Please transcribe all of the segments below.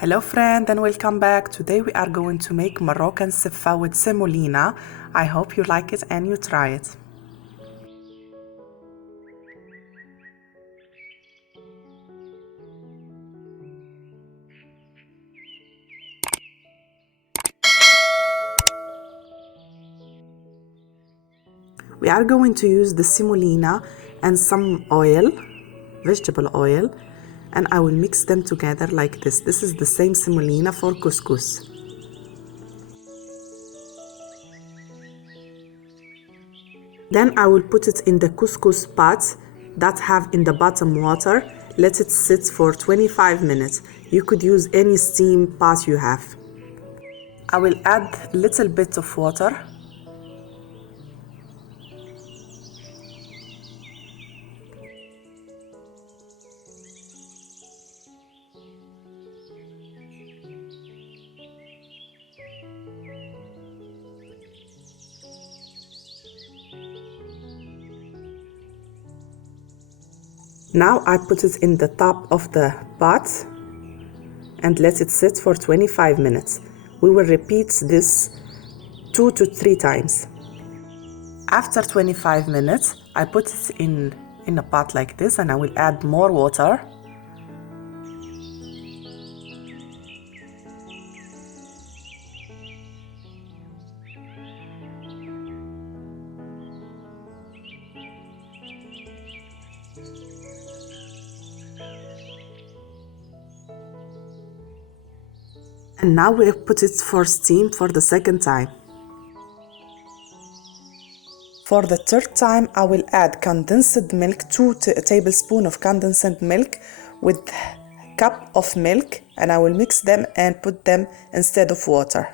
Hello friend and welcome back. Today we are going to make Moroccan Seffa with semolina. I hope you like it and you try it. We are going to use the semolina and some oil, vegetable oil, and I will mix them together like this. This is the same semolina for couscous. Then I will put it in the couscous pot that have in the bottom water. Let it sit for 25 minutes. You could use any steam pot you have. I will add a little bit of water. Now I put it in the top of the pot and let it sit for 25 minutes. We will repeat this 2 to 3 times. After 25 minutes, I put it in a pot like this and I will add more water. And now we put it for steam for the second time. For the third time, I will add condensed milk, 2 tablespoons of condensed milk with a cup of milk, and I will mix them and put them instead of water.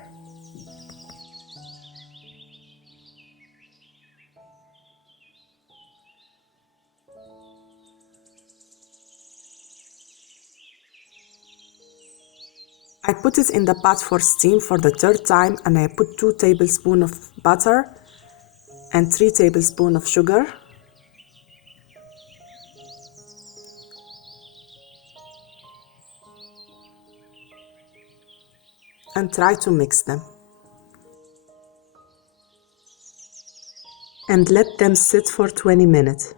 I put it in the pot for steam for the third time and I put 2 tablespoons of butter and 3 tablespoons of sugar. And try to mix them. And let them sit for 20 minutes.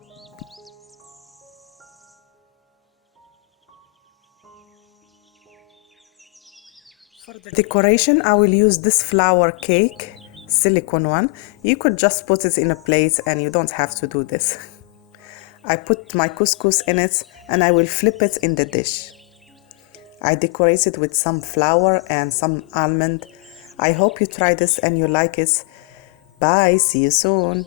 For the decoration, I will use this flour cake, silicone one. You could just put it in a plate and you don't have to do this. I put my couscous in it and I will flip it in the dish. I decorate it with some flour and some almond. I hope you try this and you like it. Bye, see you soon.